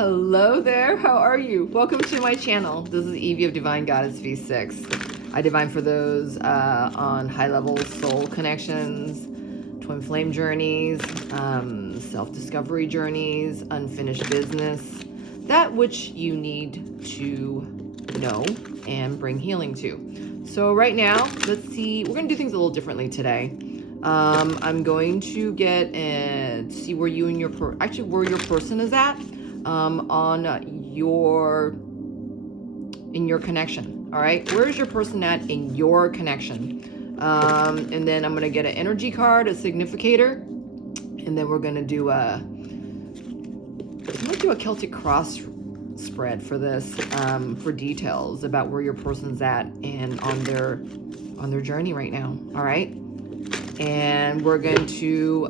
Hello there, how are you? Welcome to my channel. This is Evie of Divine Goddess V6. I divine for those on high-level soul connections, twin flame journeys, self-discovery journeys, unfinished business, that which you need to know and bring healing to. So right now, let's see, we're going to do things a little differently today. I'm going to get and see where you and your where your person is at in your connection. All right, where is your person at in your connection? And then I'm going to get an energy card, a significator, and then we're going to do I'm going to do a Celtic cross spread for this, for details about where your person's at and on their journey right now. All right. And we're going to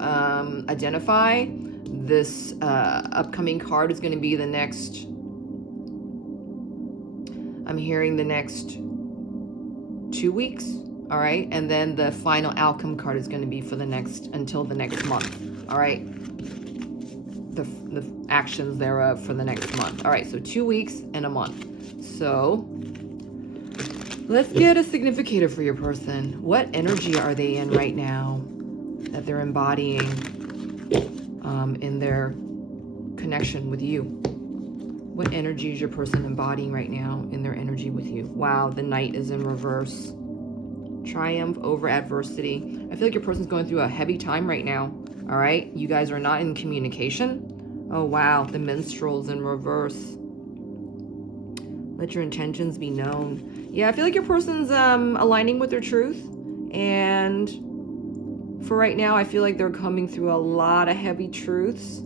identify this upcoming card is going to be the next, I'm hearing the next 2 weeks. All right. And then the final outcome card is going to be for the next, until the next month. All right. The actions thereof for the next month. All right. So 2 weeks and a month. So let's get a significator for your person. What energy are they in right now that they're embodying in their connection with you? What energy is your person embodying right now in their energy with you? Wow, the Knight is in reverse. Triumph over adversity. I feel like your person's going through a heavy time right now. All right, you guys are not in communication. Oh wow, the Minstrel's in reverse. Let your intentions be known. Yeah, I feel like your person's aligning with their truth. And for right now, I feel like they're coming through a lot of heavy truths.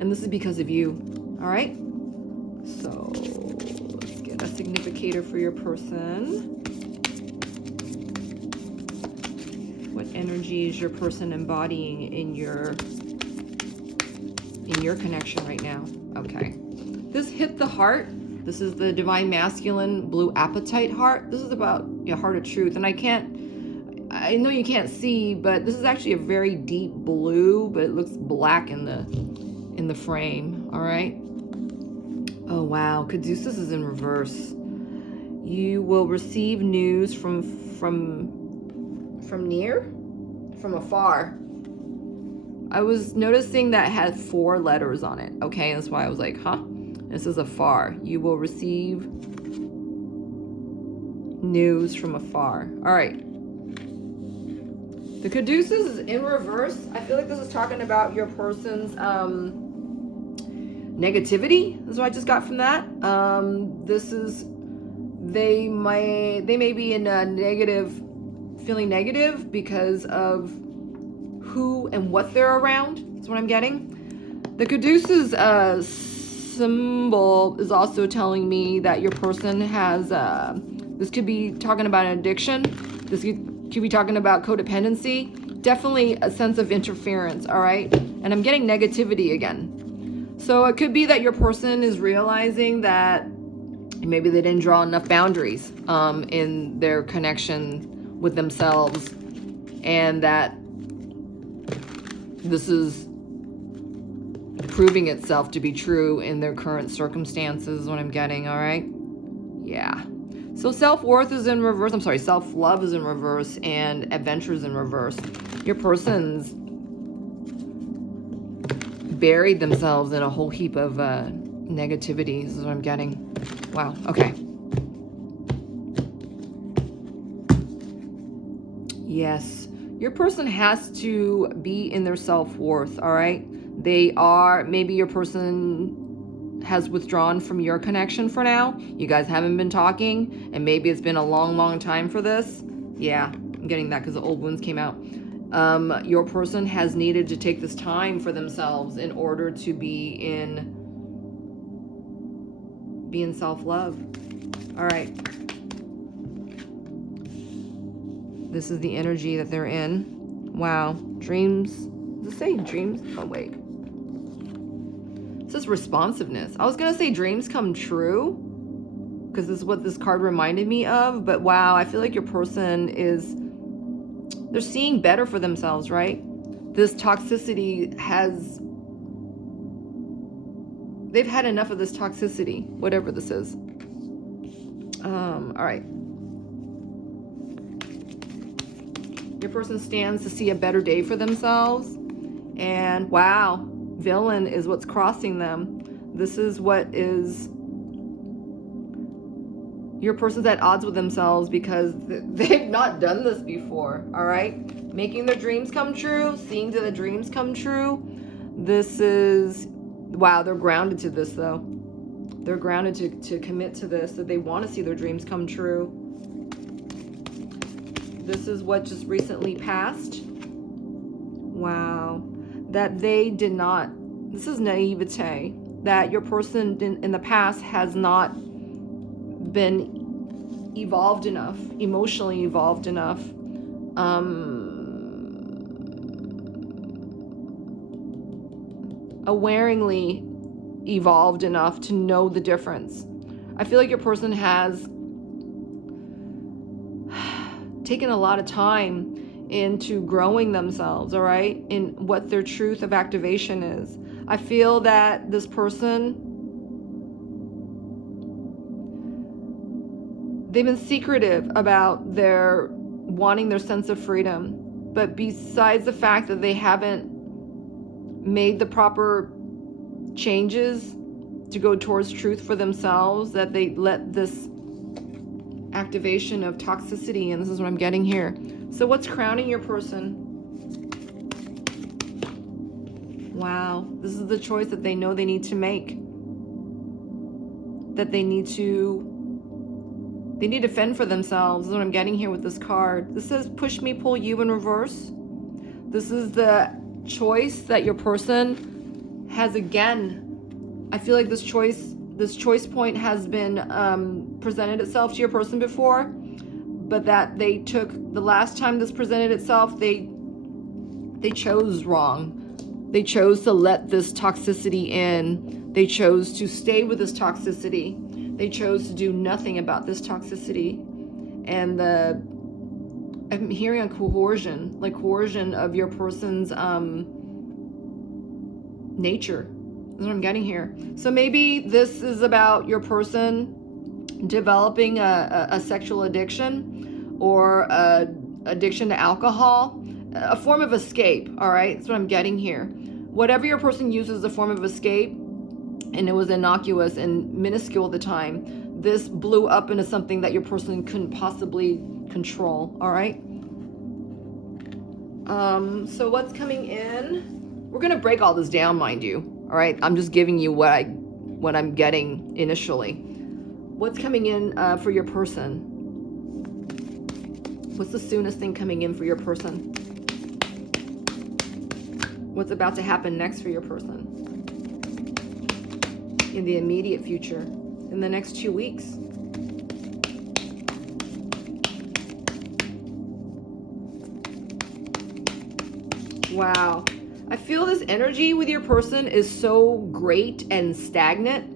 And this is because of you. All right? So let's get a significator for your person. What energy is your person embodying in your connection right now? Okay. This hit the heart. This is the Divine Masculine Blue Apatite heart. This is about your heart of truth. And I know you can't see, but this is actually a very deep blue, but it looks black in the frame. All right. Oh, wow. Caduceus is in reverse. You will receive news from near, from afar. I was noticing that had 4 letters on it. Okay. That's why I was like, huh? This is afar. You will receive news from afar. All right. The Caduceus is in reverse. I feel like this is talking about your person's negativity. This is what I just got from that. They may be in a negative, feeling negative because of who and what they're around. That's what I'm getting. The Caduceus symbol is also telling me that your person has this could be talking about an addiction. This could be talking about codependency. Definitely a sense of interference. All right. And I'm getting negativity again. So it could be that your person is realizing that maybe they didn't draw enough boundaries in their connection with themselves, and that this is proving itself to be true in their current circumstances, what I'm getting. All right. Yeah. So self-worth is in reverse. I'm sorry, self-love is in reverse, and adventure is in reverse. Your person's buried themselves in a whole heap of negativity. This is what I'm getting. Wow. Okay. Yes. Your person has to be in their self-worth. All right. Maybe your person has withdrawn from your connection for now. You guys haven't been talking, and maybe it's been a long, long time for this. Yeah, I'm getting that because the old wounds came out. Your person has needed to take this time for themselves in order to be in self-love. All right. This is the energy that they're in. Wow. Dreams. Does it say dreams? Oh, wait. It says responsiveness. I was going to say dreams come true, because this is what this card reminded me of. But wow, I feel like your person they're seeing better for themselves, right? This toxicity they've had enough of this toxicity, whatever this is. All right. Your person stands to see a better day for themselves. And wow, villain is what's crossing them. This is what is... Your person's at odds with themselves because they've not done this before, all right? Making their dreams come true, seeing that the dreams come true. This is... Wow, they're grounded to this, though. They're grounded to commit to this, that they want to see their dreams come true. This is what just recently passed. Wow. That they did not... This is naivete. That your person in the past has not been evolved enough, emotionally evolved enough, awaringly evolved enough to know the difference. I feel like your person has taken a lot of time into growing themselves, all right, in what their truth of activation is. I feel that this person, they've been secretive about their wanting their sense of freedom. But besides the fact that they haven't made the proper changes to go towards truth for themselves, that they let this activation of toxicity, and this is what I'm getting here. So what's crowning your person? Wow, this is the choice that they know they need to make. That they need to fend for themselves. This is what I'm getting here with this card. This says push me, pull you in reverse. This is the choice that your person has again. I feel like this choice point has been presented itself to your person before, but that they took, the last time this presented itself, they chose wrong. They chose to let this toxicity in. They chose to stay with this toxicity. They chose to do nothing about this toxicity. And I'm hearing a coercion, like coercion of your person's nature. That's what I'm getting here. So maybe this is about your person developing a sexual addiction or a addiction to alcohol, a form of escape, all right? That's what I'm getting here. Whatever your person uses as a form of escape, and it was innocuous and minuscule at the time, this blew up into something that your person couldn't possibly control, all right? So what's coming in? We're gonna break all this down, mind you, all right? I'm just giving you what I'm getting initially. What's coming in for your person? What's the soonest thing coming in for your person? What's about to happen next for your person? In the immediate future, in the next 2 weeks. Wow. I feel this energy with your person is so great and stagnant.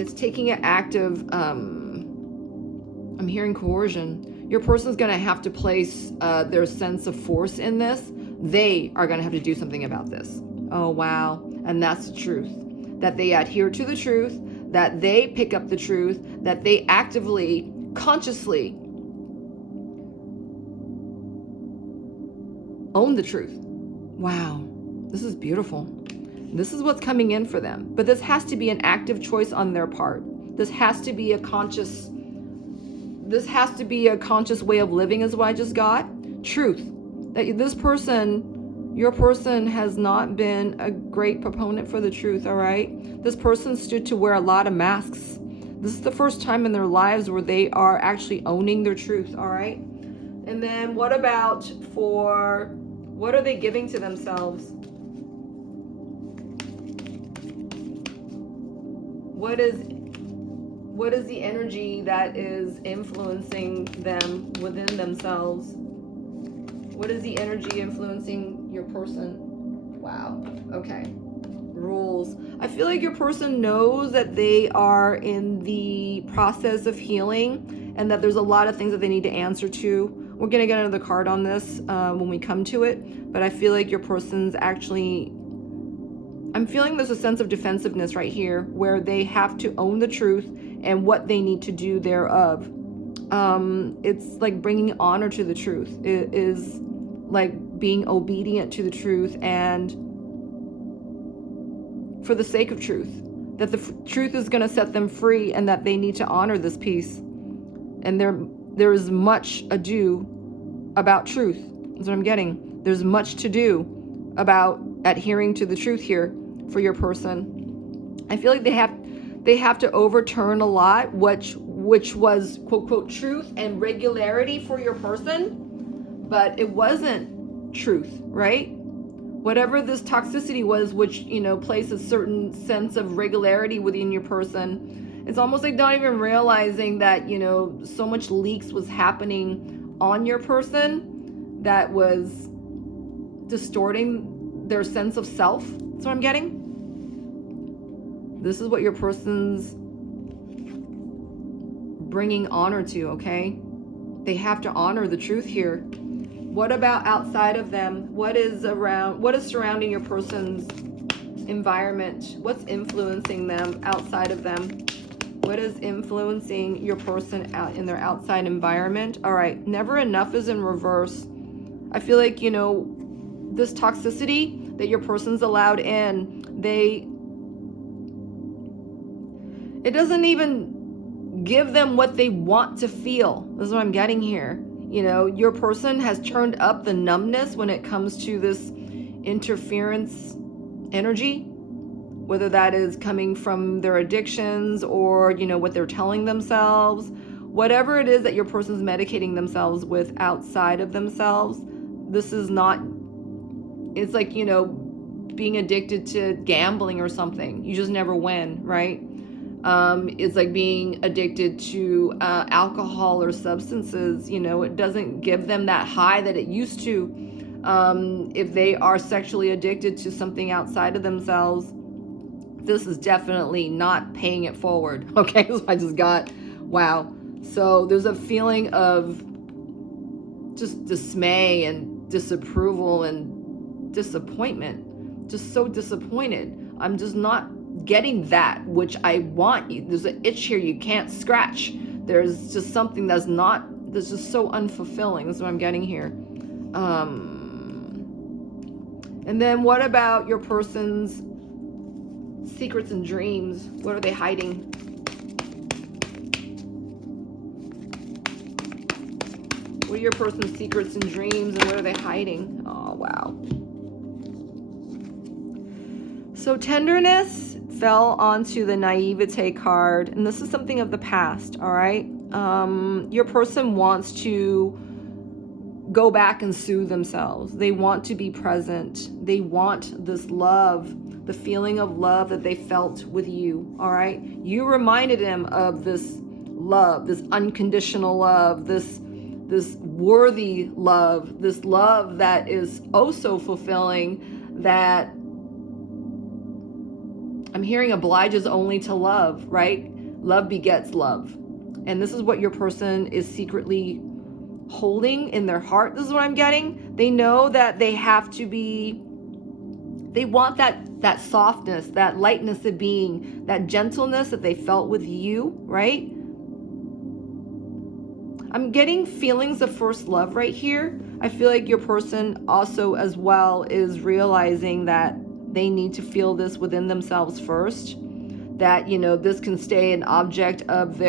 It's taking an act of, I'm hearing coercion. Your person's going to have to place their sense of force in this. They are going to have to do something about this. Oh, wow. And that's the truth. That they adhere to the truth, that they pick up the truth, that they actively, consciously own the truth. Wow. This is beautiful. This is what's coming in for them. But this has to be an active choice on their part. This has to be a conscious way of living is what I just got. Truth. That this person, your person has not been a great proponent for the truth, all right? This person stood to wear a lot of masks. This is the first time in their lives where they are actually owning their truth, all right? And then what about what are they giving to themselves? What is the energy that is influencing them within themselves? What is the energy influencing your person? Wow. Okay. Rules. I feel like your person knows that they are in the process of healing and that there's a lot of things that they need to answer to. We're going to get another card on this when we come to it. But I feel like your person's actually, I'm feeling there's a sense of defensiveness right here where they have to own the truth and what they need to do thereof. It's like bringing honor to the truth. It is like being obedient to the truth and for the sake of truth, that the truth is going to set them free and that they need to honor this piece. And there is much ado about truth. That's what I'm getting. There's much to do about adhering to the truth here for your person. I feel like they have to overturn a lot, which was quote quote truth and regularity for your person, but it wasn't truth, right? Whatever this toxicity was, which, you know, placed a certain sense of regularity within your person, it's almost like not even realizing that, you know, so much leaks was happening on your person that was distorting their sense of self. That's what I'm getting. This is what your person's bringing honor to, okay? They have to honor the truth here. What about outside of them? What is surrounding your person's environment? What's influencing them outside of them? What is influencing your person out in their outside environment? All right, never enough is in reverse. I feel like, you know, this toxicity that your person's allowed in, it doesn't even give them what they want to feel. This is what I'm getting here. You know, your person has turned up the numbness when it comes to this interference energy, whether that is coming from their addictions or, you know, what they're telling themselves, whatever it is that your person's medicating themselves with outside of themselves. This is not, it's like, you know, being addicted to gambling or something. You just never win, right? It's like being addicted to alcohol or substances. You know, it doesn't give them that high that it used to. If they are sexually addicted to something outside of themselves, this is definitely not paying it forward. Okay, so I just got, wow. So there's a feeling of just dismay and disapproval and disappointment. Just so disappointed. I'm just not getting that which I want. There's an itch here you can't scratch. There's just something that's just so unfulfilling. That's what I'm getting here. And then what about your person's secrets and dreams? What are they hiding? What are your person's secrets and dreams, and what are they hiding? Oh, wow. So tenderness fell onto the naivete card, and this is something of the past, all right? Your person wants to go back and soothe themselves. They want to be present. They want this love, the feeling of love that they felt with you, all right? You reminded them of this love, this unconditional love, this worthy love, this love that is oh so fulfilling, that I'm hearing obliges only to love, right? Love begets love. And this is what your person is secretly holding in their heart. This is what I'm getting. They know that they have to be, they want that softness, that lightness of being, that gentleness that they felt with you, right? I'm getting feelings of first love right here. I feel like your person also as well is realizing that they need to feel this within themselves first, that, you know, this can stay an object of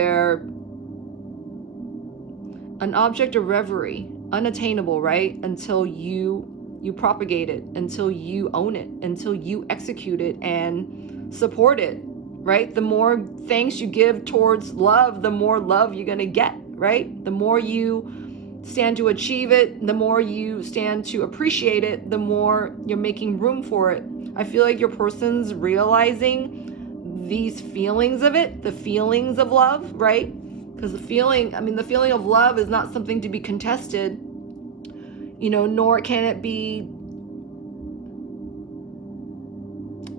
reverie, unattainable, right? Until you propagate it, until you own it, until you execute it and support it, right? The more thanks you give towards love, the more love you're going to get, right? The more you stand to achieve it, the more you stand to appreciate it, the more you're making room for it. I feel like your person's realizing these feelings of it, the feelings of love, right? Because the feeling of love is not something to be contested, you know, nor can it be,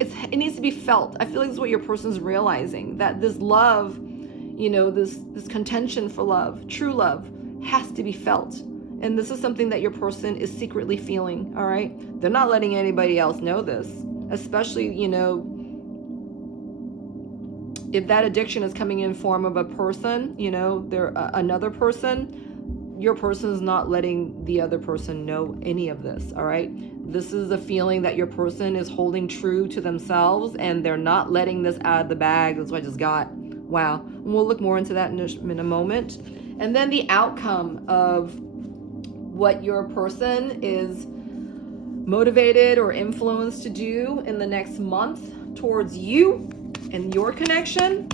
it needs to be felt. I feel like this is what your person's realizing, that this love, you know, this contention for love, true love, has to be felt. And this is something that your person is secretly feeling, all right? They're not letting anybody else know this. especially, you know, if that addiction is coming in form of a person, you know, they're another person, your person's not letting the other person know any of this, all right? This is a feeling that your person is holding true to themselves, and they're not letting this out of the bag. That's what I just got. Wow. And we'll look more into that in a moment. And then the outcome of what your person is motivated or influenced to do in the next month towards you and your connection.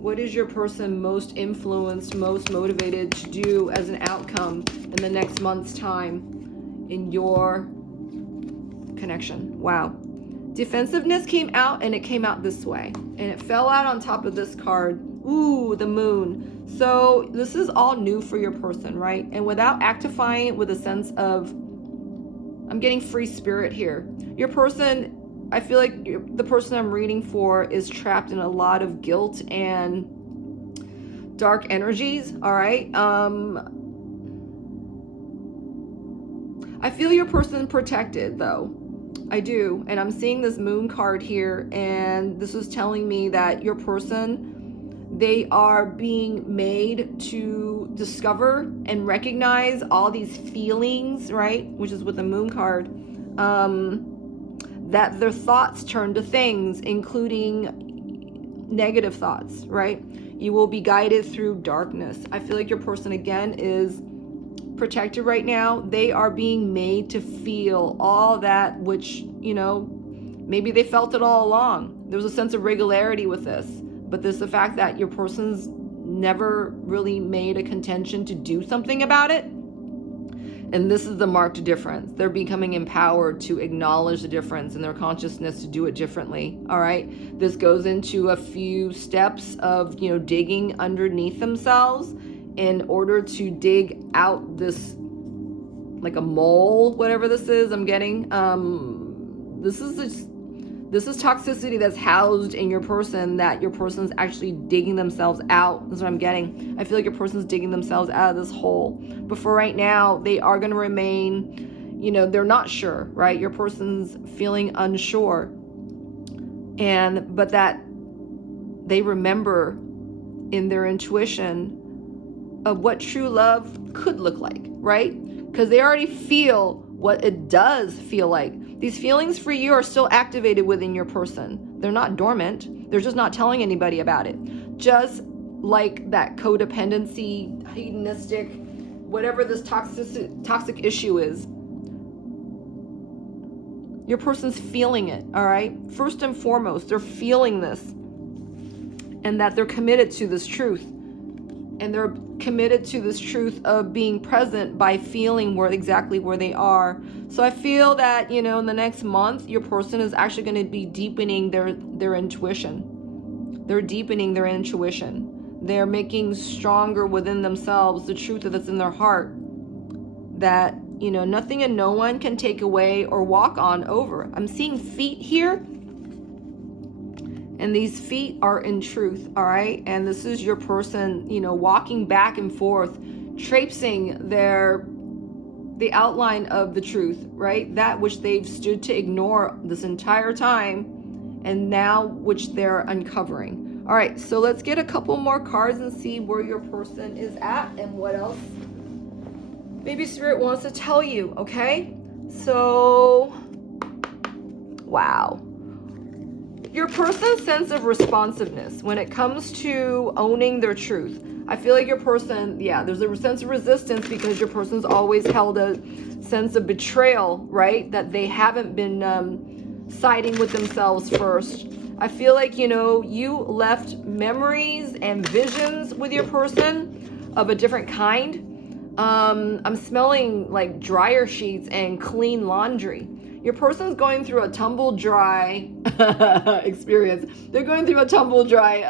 What is your person most influenced, most motivated to do as an outcome in the next month's time in your connection? Wow. Defensiveness came out, and it came out this way. And it fell out on top of this card. Ooh, the moon. So this is all new for your person, right? And without actifying it with a sense of, I'm getting free spirit here. Your person, I feel like the person I'm reading for is trapped in a lot of guilt and dark energies, all right? I feel your person protected, though. I do. And I'm seeing this moon card here, and this is telling me that your person, they are being made to discover and recognize all these feelings, right? Which is with the moon card. That their thoughts turn to things, including negative thoughts, right? You will be guided through darkness. I feel like your person, again, is protected right now. They are being made to feel all that which, you know, maybe they felt it all along. There was a sense of regularity with this, but there's the fact that your person's never really made a contention to do something about it. And this is the marked difference. They're becoming empowered to acknowledge the difference in their consciousness to do it differently. All right. This goes into a few steps of, you know, digging underneath themselves in order to dig out this, like a mole, whatever this is I'm getting. This is toxicity that's housed in your person that your person's actually digging themselves out. That's what I'm getting. I feel like your person's digging themselves out of this hole. But for right now, they are going to remain, you know, they're not sure, right? Your person's feeling unsure. But that they remember in their intuition of what true love could look like, right? Because they already feel what it does feel like. These feelings for you are still activated within your person. They're not dormant. They're just not telling anybody about it. Just like that codependency, hedonistic, whatever this toxic issue is. Your person's feeling it, all right? First and foremost, they're feeling this. And that they're committed to this truth. And they're committed to this truth of being present by feeling exactly where they are. So I feel that, you know, in the next month, your person is actually going to be deepening their intuition. They're deepening their intuition. They're making stronger within themselves the truth that's in their heart. That, you know, nothing and no one can take away or walk on over. I'm seeing feet here. And these feet are in truth, all right? And this is your person, you know, walking back and forth, traipsing the outline of the truth, right? That which they've stood to ignore this entire time, and now which they're uncovering. All right, so let's get a couple more cards and see where your person is at and what else maybe Spirit wants to tell you, okay? So, wow. Your person's sense of responsiveness when it comes to owning their truth. I feel like your person, there's a sense of resistance because your person's always held a sense of betrayal, right? That they haven't been siding with themselves first. I feel like, you know, you left memories and visions with your person of a different kind. I'm smelling like dryer sheets and clean laundry. Your person's going through a tumble dry experience. They're going through a tumble dry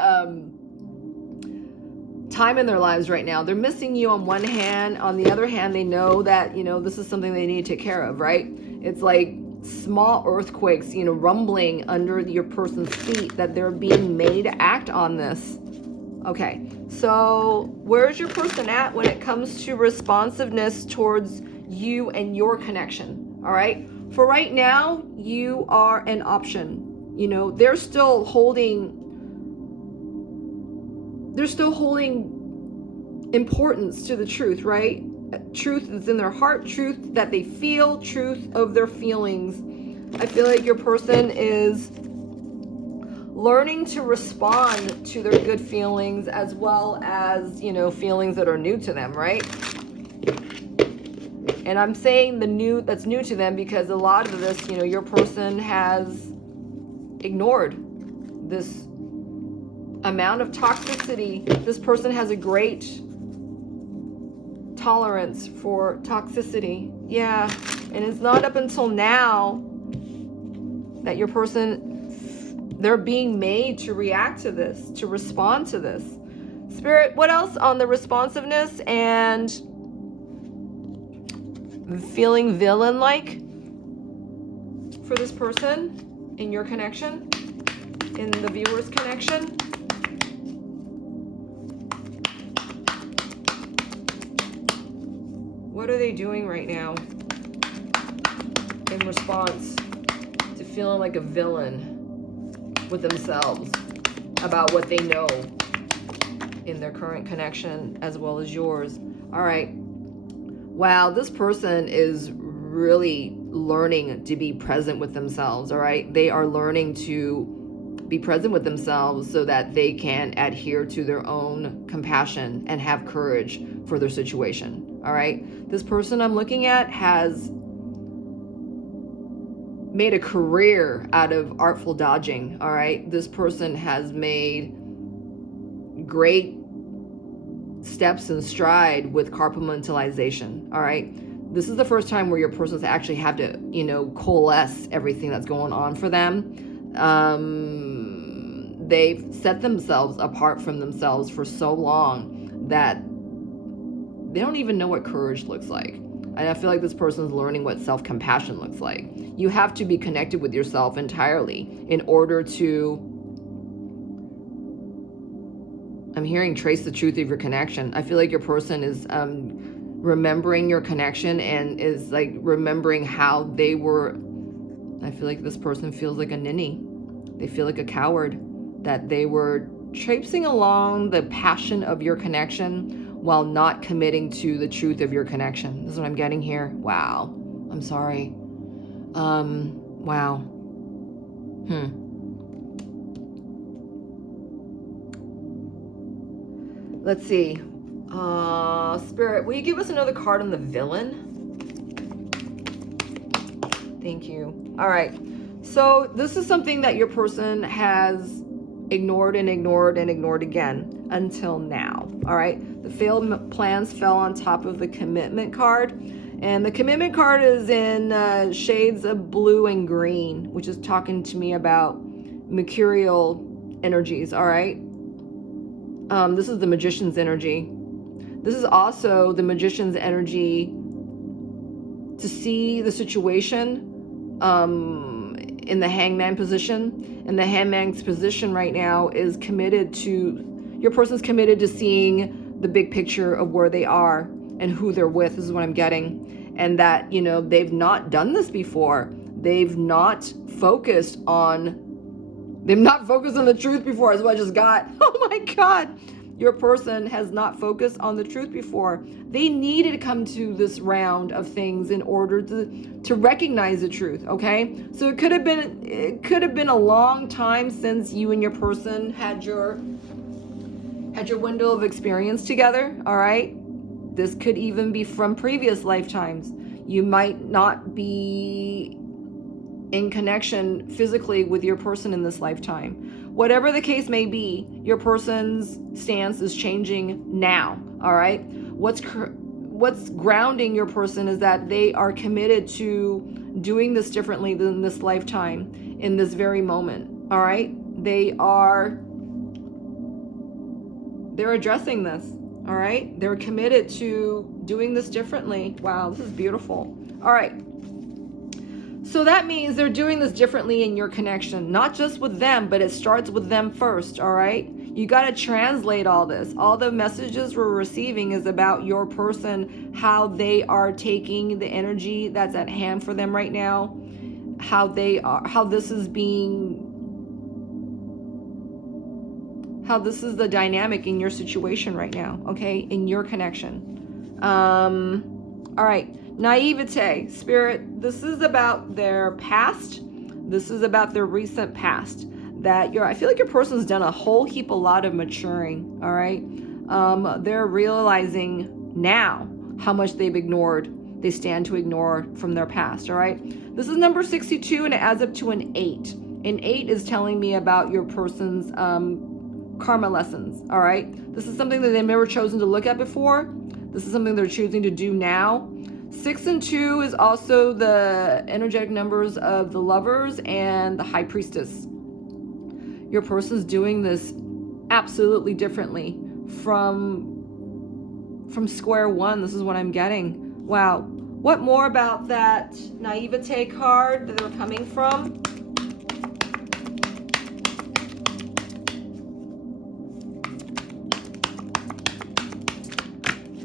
time in their lives right now. They're missing you on one hand. On the other hand, they know that, you know, this is something they need to take care of, right? It's like small earthquakes, you know, rumbling under your person's feet that they're being made to act on this. Okay, so where's your person at when it comes to responsiveness towards you and your connection? All right. For right now, you are an option. You know, they're still holding importance to the truth, right? Truth that's in their heart, truth that they feel, truth of their feelings. I feel like your person is learning to respond to their good feelings as well as, you know, feelings that are new to them, right? And I'm saying that's new to them because a lot of this, you know, your person has ignored this amount of toxicity. This person has a great tolerance for toxicity. Yeah. And it's not up until now that your person, they're being made to react to this, to respond to this. Spirit, what else on the responsiveness and feeling villain-like for this person in your connection, in the viewer's connection? What are they doing right now in response to feeling like a villain with themselves about what they know in their current connection as well as yours? All right. Wow, this person is really learning to be present with themselves, all right? They are learning to be present with themselves so that they can adhere to their own compassion and have courage for their situation, all right? This person I'm looking at has made a career out of artful dodging, all right? This person has made great steps in stride with compartmentalization, all right? This is the first time where your persons actually have to, you know, coalesce everything that's going on for them. They've set themselves apart from themselves for so long that they don't even know what courage looks like. And I feel like this person's learning what self-compassion looks like. You have to be connected with yourself entirely in order to, I'm hearing, trace the truth of your connection. I feel like your person is remembering your connection and is like remembering how they were. I feel like this person feels like a ninny. They feel like a coward, that they were traipsing along the passion of your connection while not committing to the truth of your connection. This is what I'm getting here. Wow. I'm sorry. Wow. Let's see. Spirit, will you give us another card on the villain? Thank you. All right. So this is something that your person has ignored and ignored and ignored again until now. All right. The failed plans fell on top of the commitment card. And the commitment card is in shades of blue and green, which is talking to me about mercurial energies. All right. This is the magician's energy. This is also the magician's energy to see the situation in the hangman position. And the hangman's position right now is committed to, your person's committed to seeing the big picture of where they are and who they're with. This is what I'm getting. And that, you know, they've not done this before. They've not focused on the truth before, is what I just got. Oh my God. Your person has not focused on the truth before. They needed to come to this round of things in order to recognize the truth, okay? So it could have been a long time since you and your person had your window of experience together, all right? This could even be from previous lifetimes. You might not be in connection physically with your person in this lifetime. Whatever the case may be, your person's stance is changing now, all right? What's grounding your person is that they are committed to doing this differently than this lifetime in this very moment, all right? They're addressing this, all right? They're committed to doing this differently. Wow, this is beautiful. All right. So that means they're doing this differently in your connection, not just with them, but it starts with them first, all right? You got to translate all this. All the messages we're receiving is about your person, how they are taking the energy that's at hand for them right now, how this is the dynamic in your situation right now, okay, in your connection. All right, naivete, Spirit, this is about their past. This is about their recent past. I feel like your person's done a whole heap, a lot of maturing, all right? They're realizing now how much they stand to ignore from their past, all right? This is number 62, and it adds up to an 8. An 8 is telling me about your person's karma lessons, all right? This is something that they've never chosen to look at before. This is something they're choosing to do now. 6 and 2 is also the energetic numbers of the Lovers and the High Priestess. Your person's doing this absolutely differently from square one. This is what I'm getting. Wow. What more about that naivete card that they're coming from?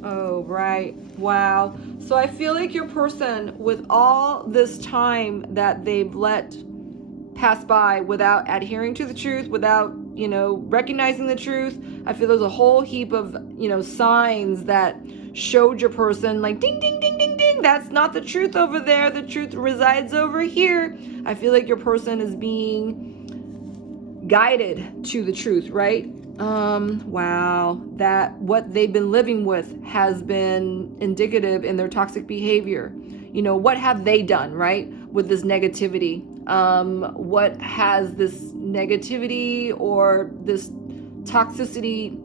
Oh, right. Wow. So I feel like your person, with all this time that they've let pass by without adhering to the truth, without, recognizing the truth, I feel there's a whole heap of, signs that showed your person like, ding, ding, ding, ding, ding. That's not the truth over there. The truth resides over here. I feel like your person is being guided to the truth, right? Wow, that what they've been living with has been indicative in their toxic behavior. What have they done, right, with this negativity? What has this negativity or this toxicity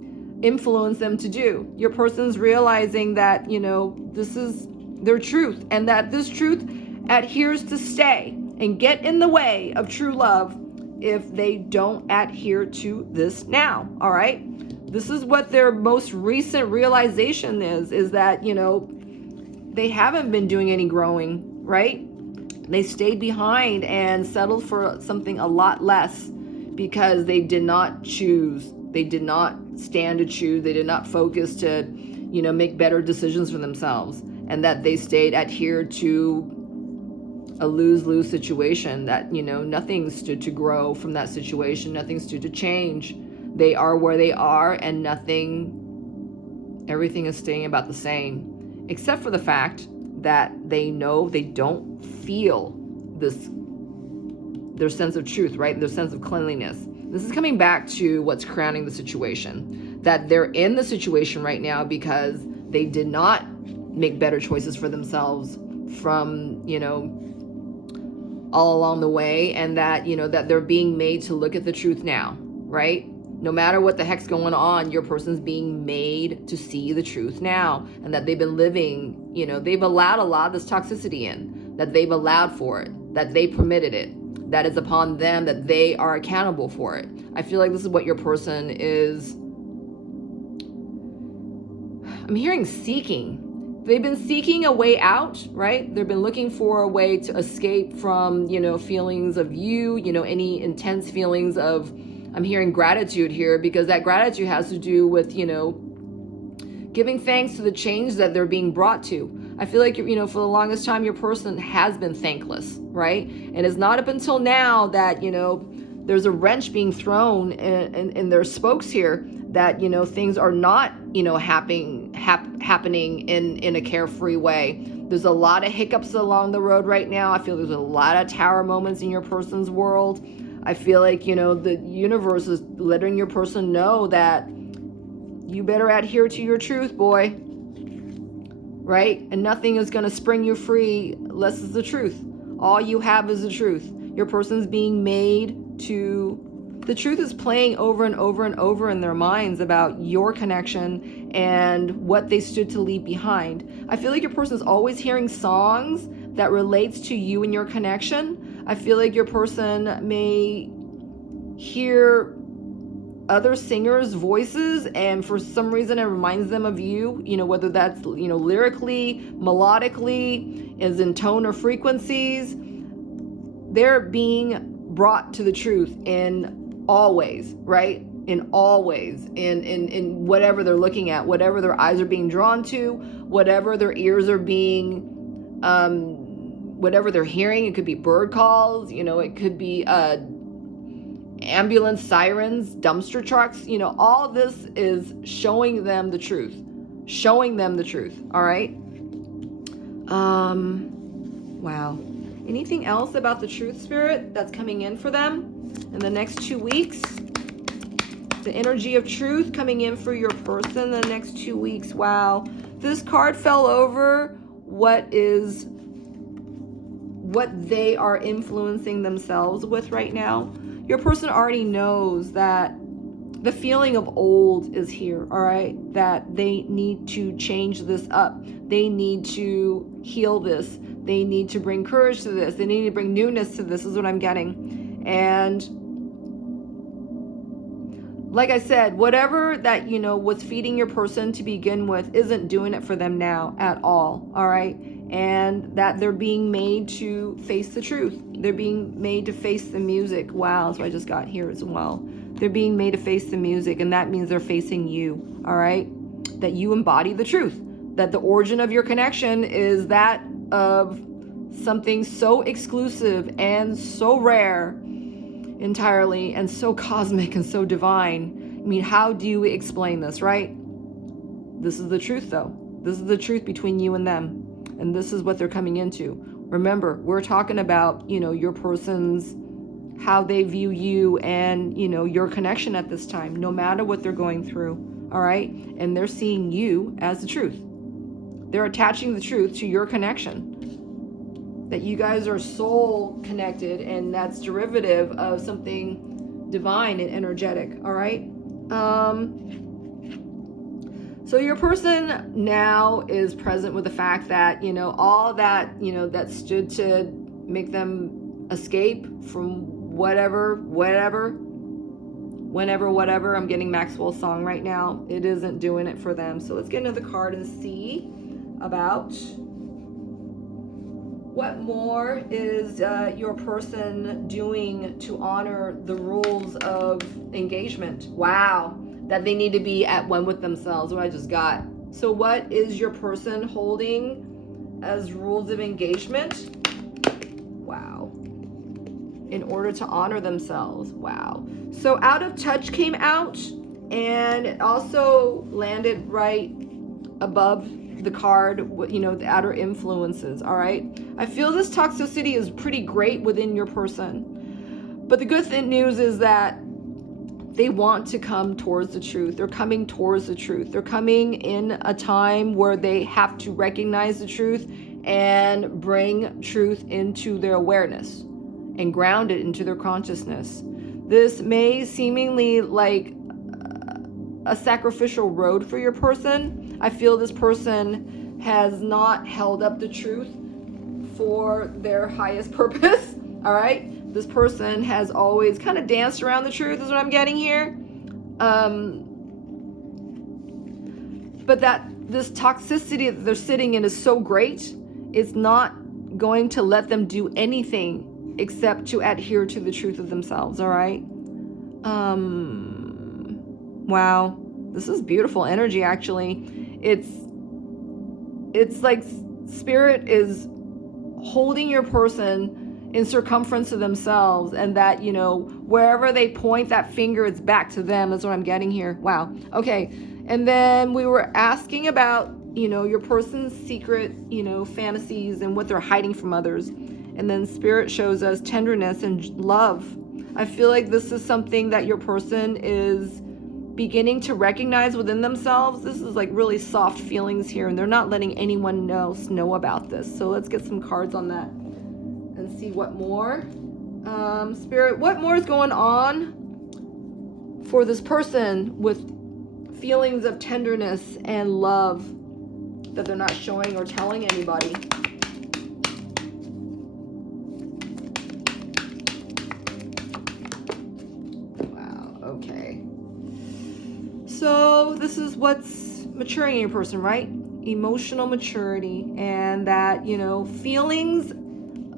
influenced them to do? Your person's realizing that, this is their truth, and that this truth adheres to stay and get in the way of true love if they don't adhere to this now, all right? This is what their most recent realization is that, they haven't been doing any growing, right? They stayed behind and settled for something a lot less because they did not choose. They did not stand to choose. They did not focus to, make better decisions for themselves, and that they stayed adhered to a lose-lose situation that, nothing stood to grow from that situation. Nothing stood to change. They are where they are, and everything is staying about the same, except for the fact that they know they don't feel their sense of truth, right? Their sense of cleanliness. This is coming back to what's crowning the situation, that they're in the situation right now because they did not make better choices for themselves from, all along the way, and that, that they're being made to look at the truth now, right? No matter what the heck's going on, your person's being made to see the truth now, and that they've been living, they've allowed a lot of this toxicity in, that they've allowed for it, that they permitted it, that is upon them, that they are accountable for it. I feel like this is what your person is, I'm hearing seeking. They've been seeking a way out, right? They've been looking for a way to escape from, feelings of any intense feelings of, I'm hearing gratitude here, because that gratitude has to do with, giving thanks to the change that they're being brought to. I feel like, for the longest time, your person has been thankless, right? And it's not up until now that, there's a wrench being thrown in their spokes here, that, things are not, happening in a carefree way. There's a lot of hiccups along the road right now. I feel there's a lot of tower moments in your person's world. I feel like, the universe is letting your person know that you better adhere to your truth, boy. Right? And nothing is going to spring you free unless it's the truth. All you have is the truth. Your person's being made to... The truth is playing over and over and over in their minds about your connection and what they stood to leave behind. I feel like your person is always hearing songs that relates to you and your connection. I feel like your person may hear other singers' voices, and for some reason it reminds them of you, whether that's, lyrically, melodically, is in tone or frequencies. They're being brought to the truth in all ways, right? in all ways, in whatever they're looking at, whatever their eyes are being drawn to, whatever their ears are being, whatever they're hearing. It could be bird calls, it could be ambulance sirens, dumpster trucks, all this is showing them the truth, all right? Wow. Anything else about the truth, Spirit, that's coming in for them in the next 2 weeks? The energy of truth coming in for your person the next 2 weeks. Wow. This card fell over what they are influencing themselves with right now. Your person already knows that the feeling of old is here, all right? That they need to change this up. They need to heal this. They need to bring courage to this. They need to bring newness to this, is what I'm getting. And like I said, whatever that, was feeding your person to begin with isn't doing it for them now at all right? And that they're being made to face the truth. They're being made to face the music. Wow, so I just got here as well. They're being made to face the music, and that means they're facing you, all right? That you embody the truth. That the origin of your connection is that of something so exclusive and so rare entirely, and so cosmic and so divine. I mean, how do you explain this, right? This is the truth, though. This is the truth between you and them, and this is what they're coming into. Remember, we're talking about, your person's, how they view you and, your connection at this time, no matter what they're going through, all right? And they're seeing you as the truth. They're attaching the truth to your connection. That you guys are soul connected, and that's derivative of something divine and energetic, all right? So your person now is present with the fact that, all that, that stood to make them escape from whatever, whenever, whatever. I'm getting Maxwell's song right now. It isn't doing it for them. So let's get another card and see about what more is your person doing to honor the rules of engagement. Wow. That they need to be at one with themselves, what I just got. So what is your person holding as rules of engagement? Wow. In order to honor themselves. Wow. So out of touch came out, and it also landed right above the card, the outer influences, all right? I feel this toxicity is pretty great within your person. But the good news is that they want to come towards the truth. They're coming towards the truth. They're coming in a time where they have to recognize the truth and bring truth into their awareness and ground it into their consciousness. This may seemingly like a sacrificial road for your person. I feel this person has not held up the truth for their highest purpose, all right? This person has always kind of danced around the truth, is what I'm getting here. But that this toxicity that they're sitting in is so great, it's not going to let them do anything except to adhere to the truth of themselves, all right? Wow. This is beautiful energy, actually. It's like spirit is holding your person in circumference of themselves, and that, wherever they point that finger, it's back to them, is what I'm getting here. Wow. Okay. And then we were asking about, your person's secret, fantasies and what they're hiding from others. And then spirit shows us tenderness and love. I feel like this is something that your person is beginning to recognize within themselves. This is like really soft feelings here, and they're not letting anyone else know about this. So let's get some cards on that and see what more. Spirit, what more is going on for this person with feelings of tenderness and love that they're not showing or telling anybody? Wow, okay. So this is what's maturing in your person, right? Emotional maturity, and that, feelings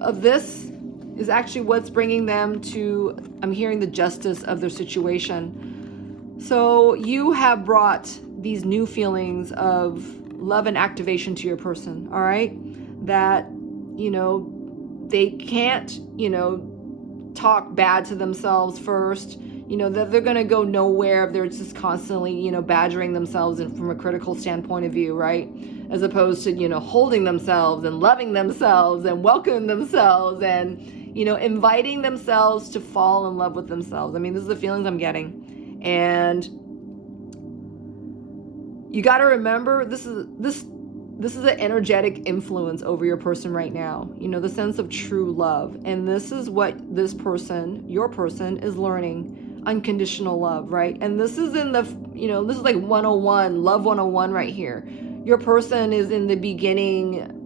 of this is actually what's bringing them to, I'm hearing, the justice of their situation. So you have brought these new feelings of love and activation to your person, all right? That, they can't, talk bad to themselves first, that they're going to go nowhere if they're just constantly, badgering themselves and from a critical standpoint of view, right? As opposed to, holding themselves and loving themselves and welcoming themselves and, inviting themselves to fall in love with themselves. I mean, this is the feelings I'm getting. And you got to remember, this is an energetic influence over your person right now. The sense of true love. And this is what this person, your person, is learning. Unconditional love, right? And this is in the, this is like 101, love 101 right here. Your person is in the beginning.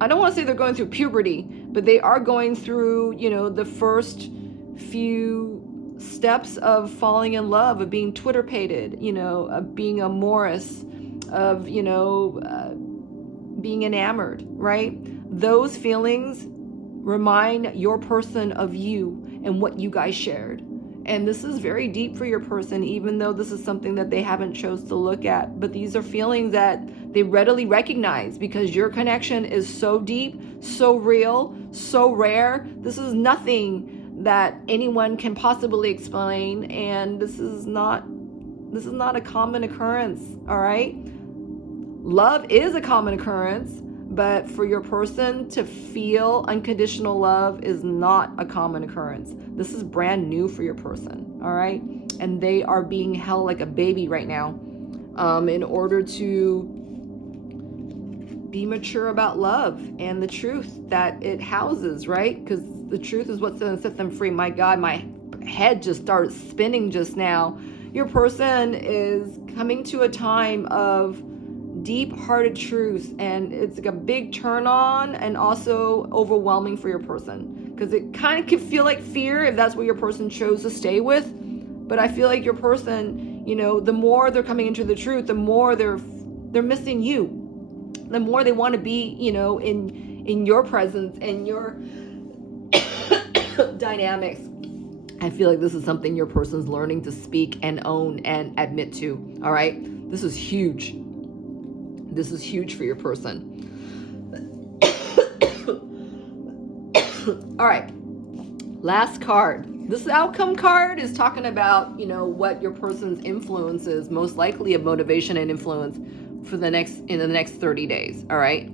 I don't want to say they're going through puberty, but they are going through, the first few steps of falling in love, of being Twitter-pated, of being amorous, of, being enamored, right? Those feelings remind your person of you and what you guys shared. And this is very deep for your person, even though this is something that they haven't chose to look at. But these are feelings that they readily recognize because your connection is so deep, so real, so rare. This is nothing that anyone can possibly explain. And this is not a common occurrence, all right? Love is a common occurrence, but for your person to feel unconditional love is not a common occurrence. This is brand new for your person, all right? And they are being held like a baby right now in order to be mature about love and the truth that it houses, right? Because the truth is what's going to set them free. My God, my head just started spinning just now. Your person is coming to a time of deep-hearted truth, and it's like a big turn on and also overwhelming for your person, because it kind of can feel like fear if that's what your person chose to stay with. But I feel like your person, the more they're coming into the truth, the more they're missing you, the more they want to be, in your presence and your dynamics. I feel like this is something your person's learning to speak and own and admit to. All right, this is huge. This is huge for your person. All right, last card. This outcome card is talking about, what your person's influence is, most likely of motivation and influence in the next 30 days, all right?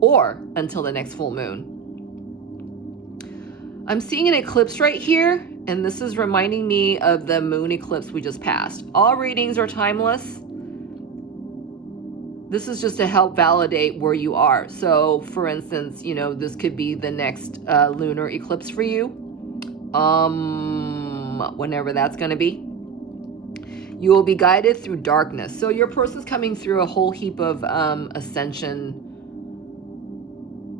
Or until the next full moon. I'm seeing an eclipse right here, and this is reminding me of the moon eclipse we just passed. All readings are timeless. This is just to help validate where you are. So, for instance, this could be the next lunar eclipse for you, whenever that's going to be. You will be guided through darkness. So your person's coming through a whole heap of ascension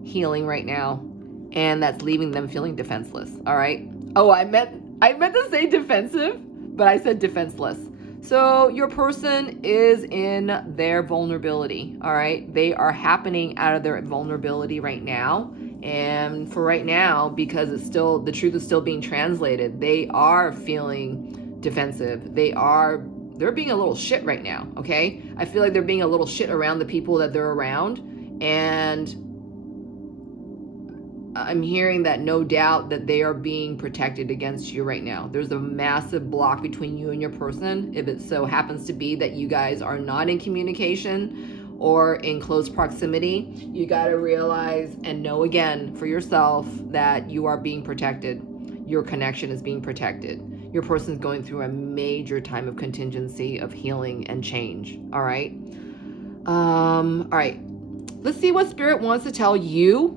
healing right now, and that's leaving them feeling defenseless. All right. Oh, I meant to say defensive, but I said defenseless. So your person is in their vulnerability, all right? They are happening out of their vulnerability right now. And for right now, because the truth is still being translated, they are feeling defensive. They're being a little shit right now, okay? I feel like they're being a little shit around the people that they're around. And I'm hearing that no doubt that they are being protected against you right now. There's a massive block between you and your person. If it so happens to be that you guys are not in communication or in close proximity, you got to realize and know again for yourself that you are being protected. Your connection is being protected. Your person is going through a major time of contingency, of healing and change. All right. All right. Let's see what Spirit wants to tell you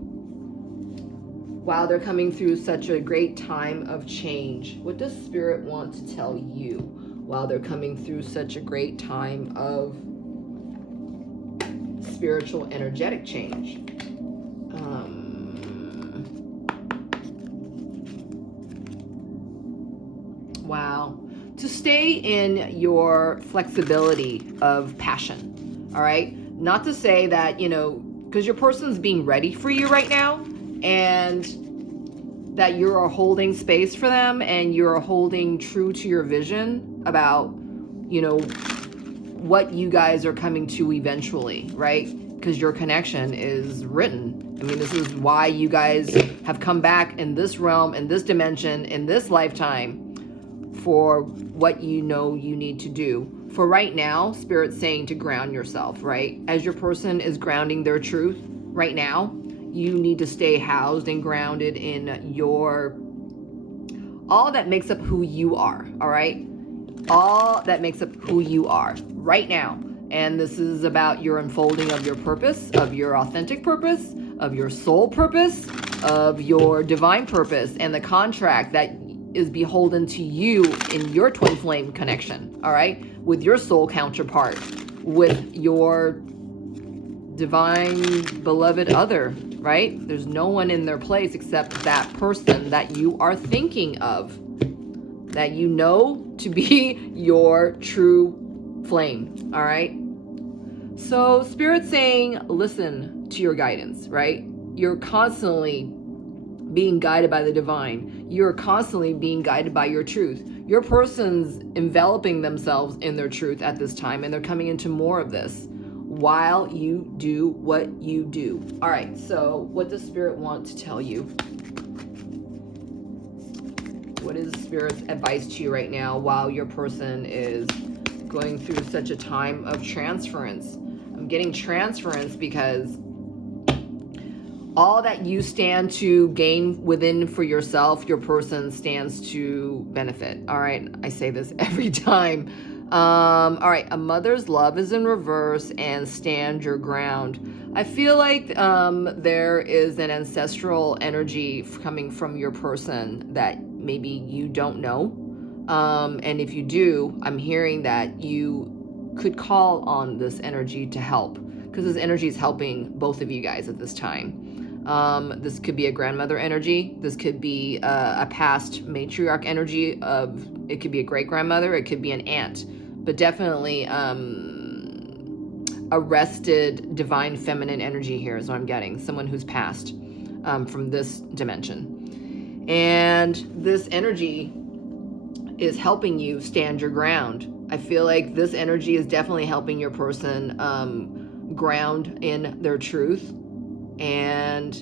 while they're coming through such a great time of change. What does Spirit want to tell you while they're coming through such a great time of spiritual energetic change? Wow. To stay in your flexibility of passion, all right? Not to say that, because your person's being ready for you right now, and that you're holding space for them and you're holding true to your vision. about, you know, what you guys are coming to eventually, right? Because your connection is written. I mean, this is why you guys have come back in this realm, in this dimension, in this lifetime, for what you know you need to do. For right now, Spirit's saying to ground yourself, right? As your person is grounding their truth right now, you need to stay housed and grounded in your, all that makes up who you are, all right? All that makes up who you are right now. And this is about your unfolding of your purpose, of your authentic purpose, of your soul purpose, of your divine purpose, and the contract that is beholden to you in your twin flame connection, all right? With your soul counterpart, with your divine beloved other, right? There's no one in their place except that person that you are thinking of, that you know to be your true flame, all right? So Spirit's saying, listen to your guidance, right? You're constantly being guided by the divine. You're constantly being guided by your truth. Your person's enveloping themselves in their truth at this time, and they're coming into more of this while you do what you do. All right, so what does Spirit want to tell you? What is Spirit's advice to you right now while your person is going through such a time of transference? I'm getting transference because all that you stand to gain within for yourself, your person stands to benefit. All right, I say this every time. All right, a mother's love is in reverse and stand your ground. I feel like there is an ancestral energy coming from your person that maybe you don't know. And if you do, I'm hearing that you could call on this energy to help, because this energy is helping both of you guys at this time. This could be a grandmother energy. This could be a past matriarch energy of, it could be a great grandmother. It could be an aunt, but definitely a rested divine feminine energy here is what I'm getting. Someone who's passed from this dimension. And this energy is helping you stand your ground. I feel like this energy is definitely helping your person ground in their truth. And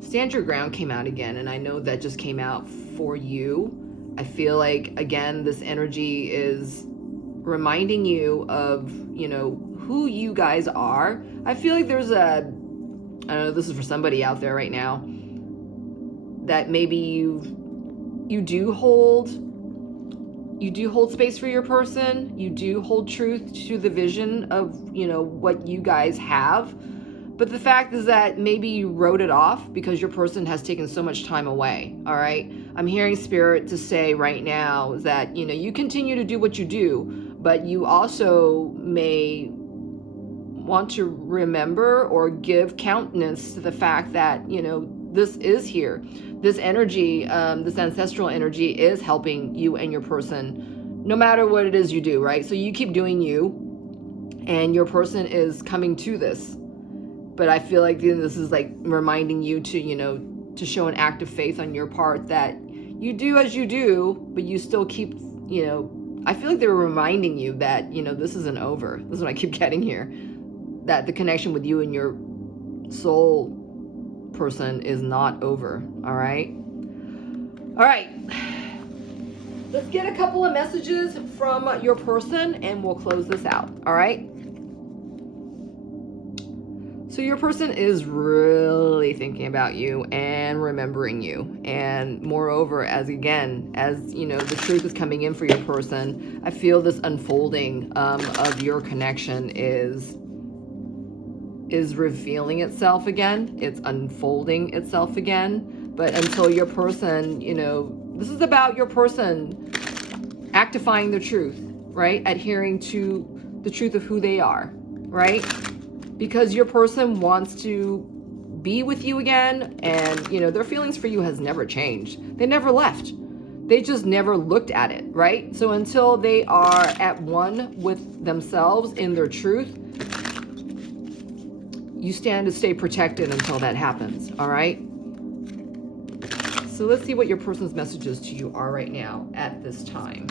stand your ground came out again, and I know that just came out for you. I feel like, again, this energy is reminding you of, you know, who you guys are. I feel like there's a, I don't know, this is for somebody out there right now, that maybe you do hold space for your person. You do hold truth to the vision of, you know, what you guys have. But the fact is that maybe you wrote it off because your person has taken so much time away, all right? I'm hearing Spirit to say right now that, you know, you continue to do what you do, but you also may want to remember or give countenance to the fact that, you know, this is here. This energy, this ancestral energy is helping you and your person, no matter what it is you do, right? So you keep doing you, and your person is coming to this. But I feel like this is like reminding you to, you know, to show an act of faith on your part that you do as you do, but you still keep, you know, I feel like they're reminding you that, you know, this isn't over. This is what I keep getting here. That the connection with you and your soul person is not over. All right. All right. Let's get a couple of messages from your person and we'll close this out. All right. So your person is really thinking about you and remembering you. And moreover, as you know, the truth is coming in for your person, I feel this unfolding of your connection is revealing itself again. It's unfolding itself again. But until your person, you know, this is about your person actifying the truth, right? Adhering to the truth of who they are, right? Because your person wants to be with you again, and, you know, their feelings for you has never changed. They never left. They just never looked at it, right? So until they are at one with themselves in their truth, you stand to stay protected until that happens, all right? So let's see what your person's messages to you are right now at this time.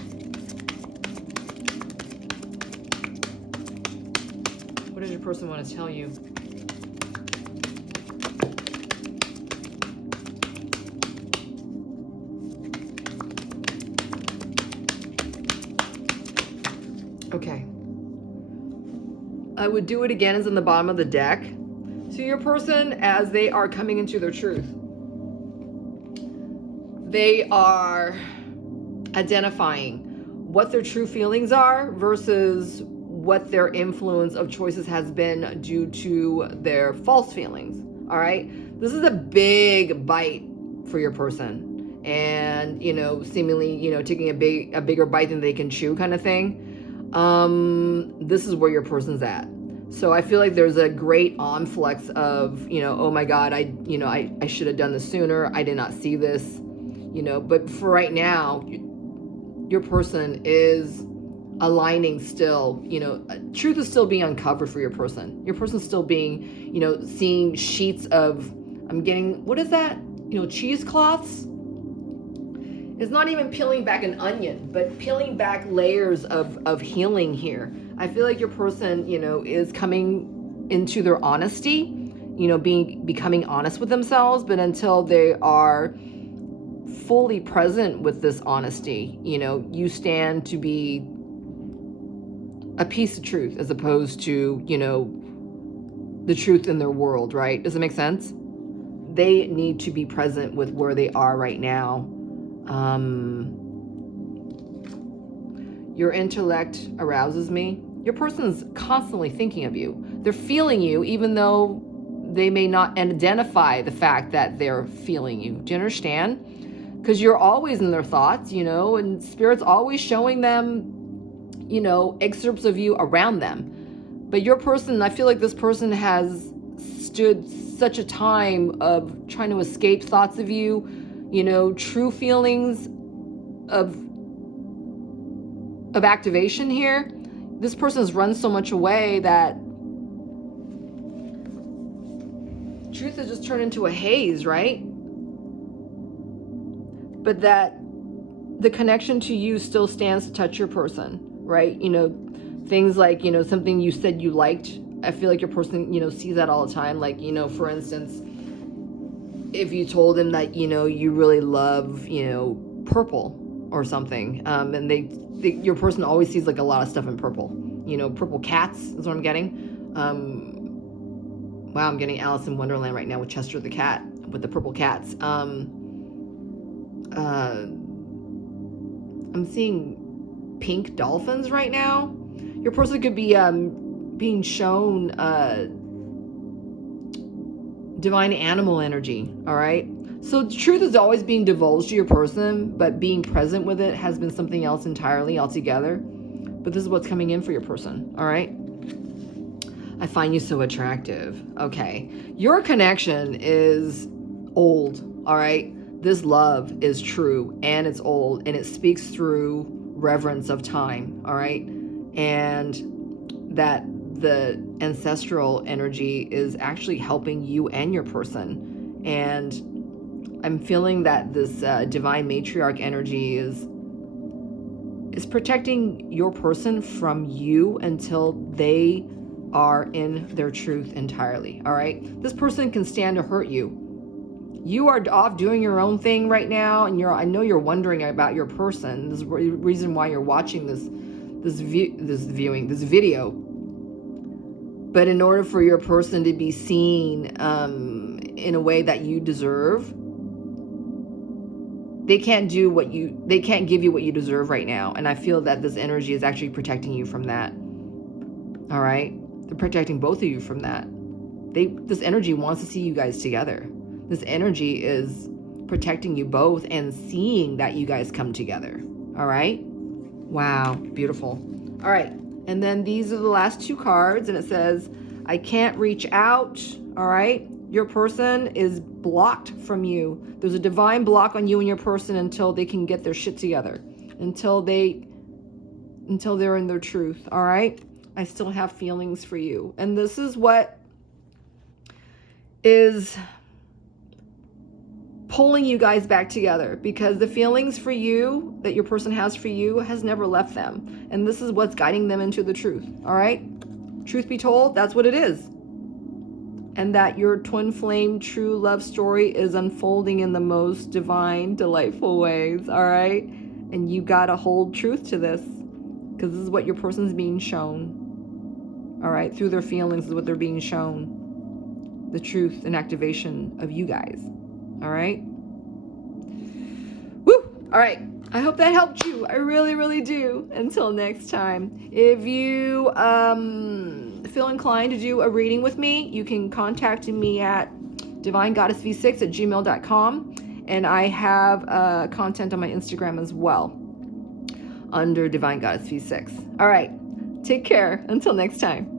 What does your person want to tell you? Okay. I would do it again as in the bottom of the deck. So your person, as they are coming into their truth, they are identifying what their true feelings are versus what their influence of choices has been due to their false feelings. All right. This is a big bite for your person, and seemingly taking a bigger bite than they can chew, kind of thing. This is where your person's at. So I feel like there's a great influx of oh my God, I should have done this sooner. I did not see this. But for right now, your person is aligning still. Truth is still being uncovered for your person. Your person's still being, seeing sheets of, I'm getting, what is that? Cheesecloths. It's not even peeling back an onion, but peeling back layers of healing here. I feel like your person, is coming into their honesty, becoming honest with themselves, but until they are fully present with this honesty, you stand to be a piece of truth as opposed to, the truth in their world, right? Does it make sense? They need to be present with where they are right now. Your intellect arouses me. Your person's constantly thinking of you. They're feeling you, even though they may not identify the fact that they're feeling you. Do you understand? Because you're always in their thoughts, and Spirit's always showing them, excerpts of you around them. But your person, I feel like this person has stood such a time of trying to escape thoughts of you, true feelings of activation here. This person has run so much away that truth has just turned into a haze, right? But that the connection to you still stands to touch your person, right? Things like, something you said you liked. I feel like your person, sees that all the time. Like, for instance, if you told him that, you really love, purple or something, and your person always sees like a lot of stuff in purple, purple cats is what I'm getting. Wow, I'm getting Alice in Wonderland right now with Chester the cat, with the purple cats. I'm seeing pink dolphins right now. Your person could be being shown divine animal energy, all right? So the truth is always being divulged to your person, but being present with it has been something else entirely altogether. But this is what's coming in for your person, all right? I find you so attractive. Okay. Your connection is old, all right? This love is true, and it's old, and it speaks through reverence of time, all right? And that the ancestral energy is actually helping you and your person. And I'm feeling that this divine matriarch energy is protecting your person from you until they are in their truth entirely, all right? This person can stand to hurt you. You are off doing your own thing right now, and I know you're wondering about your person. This is the reason why you're watching this video. But in order for your person to be seen in a way that you deserve, they can't give you what you deserve right now. And I feel that this energy is actually protecting you from that. All right? They're protecting both of you from that. This energy wants to see you guys together. This energy is protecting you both and seeing that you guys come together. All right? Wow, beautiful. All right. And then these are the last two cards, and it says, I can't reach out. All right? Your person is blocked from you. There's a divine block on you and your person until they can get their shit together. Until they're in their truth. All right? I still have feelings for you. And this is what is pulling you guys back together, because the feelings for you that your person has for you has never left them. And this is what's guiding them into the truth. All right? Truth be told, that's what it is. And that your twin flame true love story is unfolding in the most divine, delightful ways. All right? And you got to hold truth to this, because this is what your person's being shown. All right? Through their feelings is what they're being shown. The truth and activation of you guys. All right. Woo. All right. I hope that helped you. I really, really do. Until next time. If you feel inclined to do a reading with me, you can contact me at divinegoddessv6@gmail.com. And I have content on my Instagram as well under Divine Goddess V6. All right. Take care. Until next time.